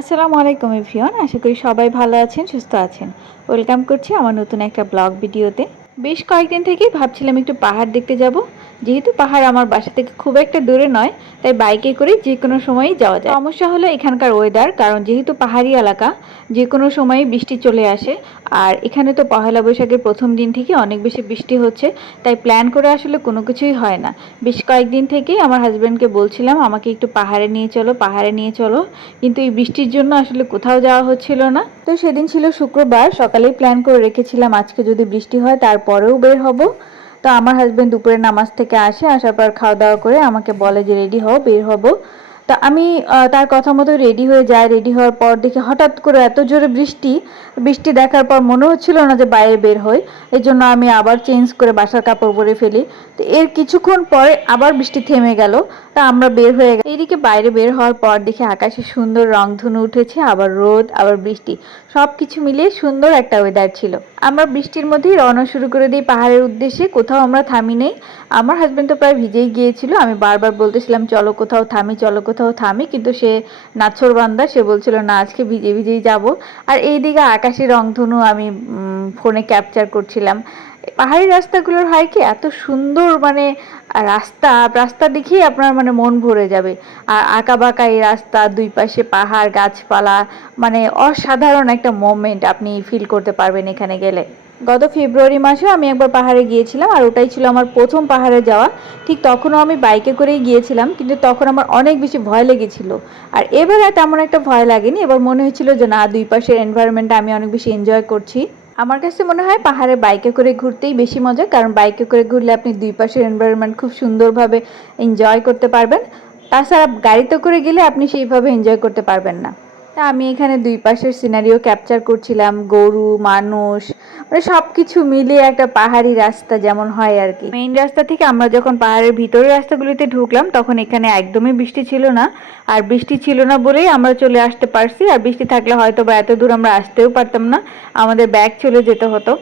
আসসালামু আলাইকুম এভরিওয়ান, আশা করি সবাই ভালো আছেন, সুস্থ আছেন। ওয়েলকাম করছি আমার নতুন একটা ব্লগ ভিডিওতে। বেশ কয়েকদিন থেকেই ভাবছিলাম একটু পাহাড় দেখতে যাব। যেহেতু পাহাড় আমার বাসা থেকে খুব একটা দূরে নয়, তাই বাইকে করে যে কোনো সময়ই যাওয়া যায়। সমস্যা হলো এখানকার ওয়েদার, কারণ যেহেতু পাহাড়ি এলাকা যে কোনো সময়ই বৃষ্টি চলে আসে। আর এখানে তো পহেলা বৈশাখের প্রথম দিন থেকে অনেক বেশি বৃষ্টি হচ্ছে, তাই প্ল্যান করে আসলে কোনো কিছুই হয় না। বেশ কয়েকদিন থেকেই আমার হাজব্যান্ডকে বলছিলাম আমাকে একটু পাহাড়ে নিয়ে চলো, পাহাড়ে নিয়ে চলো, কিন্তু এই বৃষ্টির জন্য আসলে কোথাও যাওয়া হচ্ছিল না। তো সেদিন ছিল শুক্রবার, সকালেই প্ল্যান করে রেখেছিলাম আজকে যদি বৃষ্টি হয় তারপরেও বের হব। তো আমার হাজব্যান্ড দুপুরে নামাজ থেকে আসার পর খাওয়া দাওয়া করে আমাকে বলে যে রেডি হও, বের হব। তো আমি তার কথা মতো রেডি হয়ে যাই। রেডি হওয়ার পর দেখি হঠাৎ করে এত জোরে বৃষ্টি। বৃষ্টি দেখার পর মনে হচ্ছিল না যে বাইরে বের হই, এই জন্য আমি আবার চেঞ্জ করে বাসার কাপড় পরে ফেলি। তো এর কিছুক্ষণ পরে আবার বৃষ্টি থেমে গেল। তা আমরা বের হয়ে গেল। এইদিকে বাইরে বের হওয়ার পর দেখি আকাশে সুন্দর রংধনু উঠেছে, আবার রোদ আবার বৃষ্টি, সব কিছু মিলিয়ে সুন্দর একটা ওয়েদার ছিল। আমরা বৃষ্টির মধ্যেই রওনা শুরু করে দিই পাহাড়ের উদ্দেশ্যে। কোথাও আমরা থামি নেই। আমার হাজব্যান্ড তো প্রায় ভিজেই গিয়েছিল, আমি বারবার বলতেছিলাম চলো কোথাও থামি, চলো কোথাও থামি, কিন্তু সে নাছোড়বান্দা, সে বলছিল না আজকে ভিজে ভিজেই যাব। আর এইদিকে আকাশের রংধনু আমি ফোনে ক্যাপচার করছিলাম। পাহাড়ি রাস্তাগুলোর হয় কি এত সুন্দর, মানে রাস্তা রাস্তা দেখেই আপনার মানে মন ভরে যাবে। আর আঁকা বাঁকা এই রাস্তা, দুই পাশে পাহাড় গাছপালা, মানে অসাধারণ একটা মোমেন্ট আপনি ফিল করতে পারবেন এখানে গেলে। গত ফেব্রুয়ারি মাসেও আমি একবার পাহাড়ে গিয়েছিলাম, আর ওটাই ছিল আমার প্রথম পাহাড়ে যাওয়া। ঠিক তখনও আমি বাইকে করেই গিয়েছিলাম, কিন্তু তখন আমার অনেক বেশি ভয় লেগেছিল। আর এবারে তেমন একটা ভয় লাগেনি। এবার মনে হয়েছিল যে না, দুই পাশের এনভায়রনমেন্টটা আমি অনেক বেশি এনজয় করছি। আমার কাছে মনে হয় পাহাড়ে বাইকে করে ঘুরতেই বেশি মজা, কারণ বাইকে করে ঘুরলে আপনি দুই পাশের এনভায়রনমেন্ট খুব সুন্দরভাবে এনজয় করতে পারবেন। তাছাড়া গাড়িতে করে গেলে আপনি সেইভাবে এনজয় করতে পারবেন না। তা আমি এখানে দুই পাশের সিনারিও ক্যাপচার করছিলাম, গরু মানুষ, মানে সব কিছু মিলিয়ে একটা পাহাড়ি রাস্তা যেমন হয় আর কি। মেইন রাস্তা থেকে আমরা যখন পাহাড়ের ভিতরের রাস্তাগুলিতে ঢুকলাম তখন এখানে একদমই বৃষ্টি ছিল না। আর বৃষ্টি ছিল না বলেই আমরা চলে আসতে পারছি। আর বৃষ্টি থাকলে হয়তো বা এত দূর আমরা আসতেও পারতাম না, আমাদের ব্যাগ চলে যেতে হতো।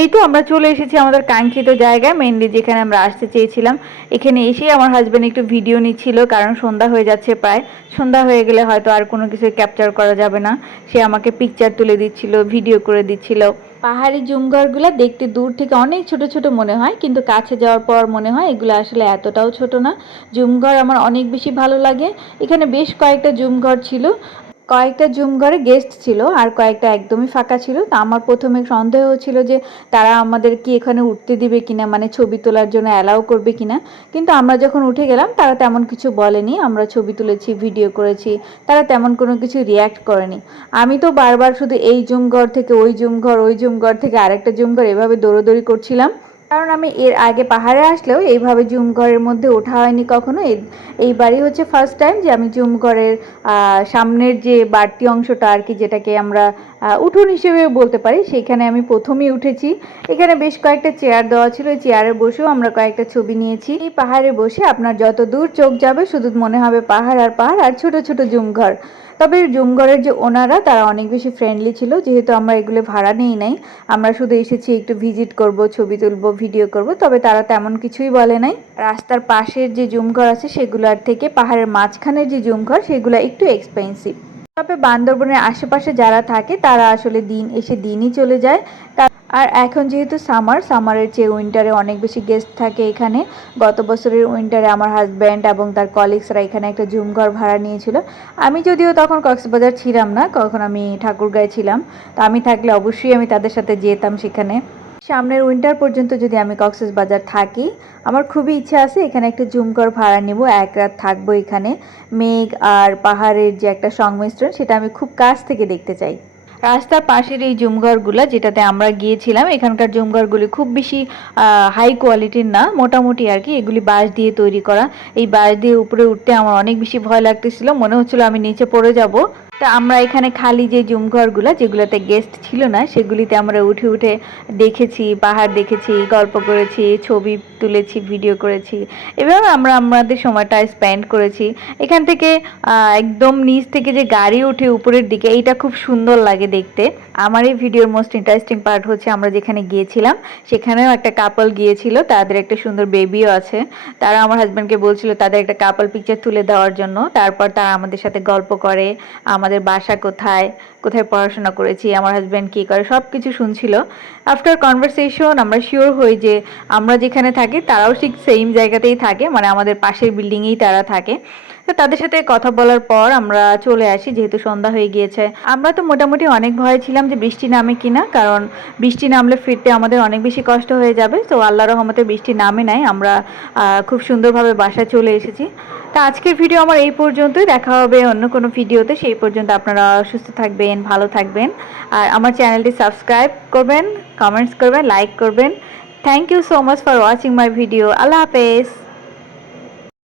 এই তো আমরা চলে এসেছি আমাদের কাঙ্ক্ষিত জায়গায়, মেইনলি যেখানে আমরা আসতে চেয়েছিলাম। এখানে এসেই আমার হাজব্যান্ড একটু ভিডিও নিচ্ছিল, কারণ সন্ধ্যা হয়ে যাচ্ছে প্রায়। সন্ধ্যা হয়ে গেলে হয়তো আর কোনো কিছু ক্যাপচার করা যাবে না। সে আমাকে পিকচার তুলে দিচ্ছিল, ভিডিও করে দিচ্ছিল। পাহাড়ি জুমঘরগুলো দেখতে দূর থেকে অনেক ছোট ছোট মনে হয়, কিন্তু কাছে যাওয়ার পর মনে হয় এগুলো আসলে এতটাও ছোট না। জুমঘর আমার অনেক বেশি ভালো লাগে। এখানে বেশ কয়েকটা জুমঘর ছিল, কয়েকটা জুম ঘরে গেস্ট ছিল আর কয়েকটা একদমই ফাঁকা ছিল। তো আমার প্রথমে সন্দেহ ছিল যে তারা আমাদের কি এখানে উঠতে দিবে কিনা, মানে ছবি তোলার জন্য অ্যালাউ করবে কিনা। কিন্তু আমরা যখন উঠে গেলাম তারা তেমন কিছু বলেনি। আমরা ছবি তুলেছি, ভিডিও করেছি, তারা তেমন কোনো কিছু রিয়্যাক্ট করেনি। আমি তো বারবার শুধু এই জুম ঘর থেকে ওই জুম ঘর, ওই জুম ঘর থেকে আরেকটা জুম ঘর, এভাবে দৌড়োদৌড়ি করছিলাম। কারণ আমি এর আগে পাহাড়ে আসলেও এইভাবে জুম ঘরের মধ্যে ওঠা হয়নি কখনো। এইবারই হচ্ছে ফার্স্ট টাইম যে আমি জুম ঘরের সামনের যে বাড়তি অংশটা আর কি, যেটাকে আমরা উঠোন হিসেবে বলতে পারি, সেইখানে আমি প্রথমেই উঠেছি। এখানে বেশ কয়েকটা চেয়ার দেওয়া ছিল, এই চেয়ারে বসেও আমরা কয়েকটা ছবি নিয়েছি। এই পাহাড়ে বসে আপনার যত দূর চোখ যাবে শুধু মনে হবে পাহাড় আর পাহাড় আর ছোট ছোট জুম ঘর। তবে জুমঘরের যে ওনারা তারা অনেক বেশি ফ্রেন্ডলি ছিল, যেহেতু আমরা এগুলো ভাড়া নেই নাই, আমরা শুধু এসেছি একটু ভিজিট করব, ছবি তুলব, ভিডিও করব, তবে তারা তেমন কিছুই বলে নাই। রাস্তার পাশের যে জুমঘর আছে সেগুলোর থেকে পাহাড়ের মাঝখানের যে জুমঘর সেগুলো একটু এক্সপেন্সিভ। তবে বান্দরবনের আশেপাশে যারা থাকে তারা আসলে দিন এসে দিনই চলে যায়। আর এখন যেহেতু সামারের চেয়ে উইন্টারে অনেক বেশি গেস্ট থাকে এখানে। গত বছরের উইন্টারে আমার হাজব্যান্ড এবং তার কলিগসরা এখানে একটা জুমঘর ভাড়া নিয়েছিল। আমি যদিও তখন কক্সবাজার ছিলাম না, তখন আমি ঠাকুরগাঁয়ে ছিলাম। তো আমি থাকলে অবশ্যই আমি তাদের সাথে যেতাম সেখানে। সামনের উইন্টার পর্যন্ত যদি আমি কক্সবাজার থাকি, আমার খুবই ইচ্ছা আছে এখানে একটা জুমঘর ভাড়া নিব, এক রাত থাকবো এখানে। মেঘ আর পাহাড়ের যে একটা সংমিশ্রণ, সেটা আমি খুব কাছ থেকে দেখতে চাই। রাস্তার পাশের এই জুমঘরগুলো যেটাতে আমরা গিয়েছিলাম, এখানকার জুমঘরগুলি খুব বেশি হাই কোয়ালিটির না, মোটামুটি আর কি। এগুলি বাঁশ দিয়ে তৈরি করা। এই বাঁশ দিয়ে উপরে উঠতে আমার অনেক বেশি ভয় লাগতেছিল, মনে হচ্ছিল আমি নিচে পড়ে যাব। তা আমরা এখানে খালি যে জুমঘরগুলো যেগুলোতে গেস্ট ছিল না সেগুলিতে আমরা উঠে উঠে দেখেছি, পাহাড় দেখেছি, গল্প করেছি, ছবি তুলেছি, ভিডিও করেছি। এভাবে আমরা আমাদের সময়টা স্পেন্ড করেছি। এখান থেকে একদম নিচ থেকে যে গাড়ি উঠে উপরের দিকে, এইটা খুব সুন্দর লাগে দেখতে। আমার এই ভিডিওর মোস্ট ইন্টারেস্টিং পার্ট হচ্ছে আমরা যেখানে গিয়েছিলাম সেখানেও একটা কাপল গিয়েছিল, তাদের একটা সুন্দর বেবিও আছে। তারা আমার হাজব্যান্ডকে বলছিল তাদের একটা কাপল পিকচার তুলে দেওয়ার জন্য। তারপর তারা আমাদের সাথে গল্প করে, আমাদের বাসা কোথায়, কোথায় পড়াশোনা করেছি, আমার হাজব্যান্ড কী করে, সব কিছু শুনছিল। আফটার কনভারসেশন আমরা শিওর হই যে আমরা যেখানে থাকি তারাও ঠিক সেম জায়গাতেই থাকে, মানে আমাদের পাশের বিল্ডিংয়েই তারা থাকে। তো তাদের সাথে কথা বলার পর আমরা চলে আসি, যেহেতু সন্ধ্যা হয়ে গিয়েছে। আমরা তো মোটামুটি অনেক ভয়ে ছিলাম যে বৃষ্টি নামে কিনা, কারণ বৃষ্টি নামলে ফিরতে আমাদের অনেক বেশি কষ্ট হয়ে যাবে। তো আল্লাহর রহমতে বৃষ্টি নামে নাই, আমরা খুব সুন্দরভাবে বাসায় চলে এসেছি। তো আজকের ভিডিও আমার এই পর্যন্তই, দেখা হবে অন্য কোনো ভিডিওতে। সেই পর্যন্ত আপনারা সুস্থ থাকবেন, ভালো থাকবেন, আর আমার চ্যানেলটি সাবস্ক্রাইব করবেন, কমেন্টস করবেন, লাইক করবেন। Thank you so much for watching my video. Allah হাফেজ।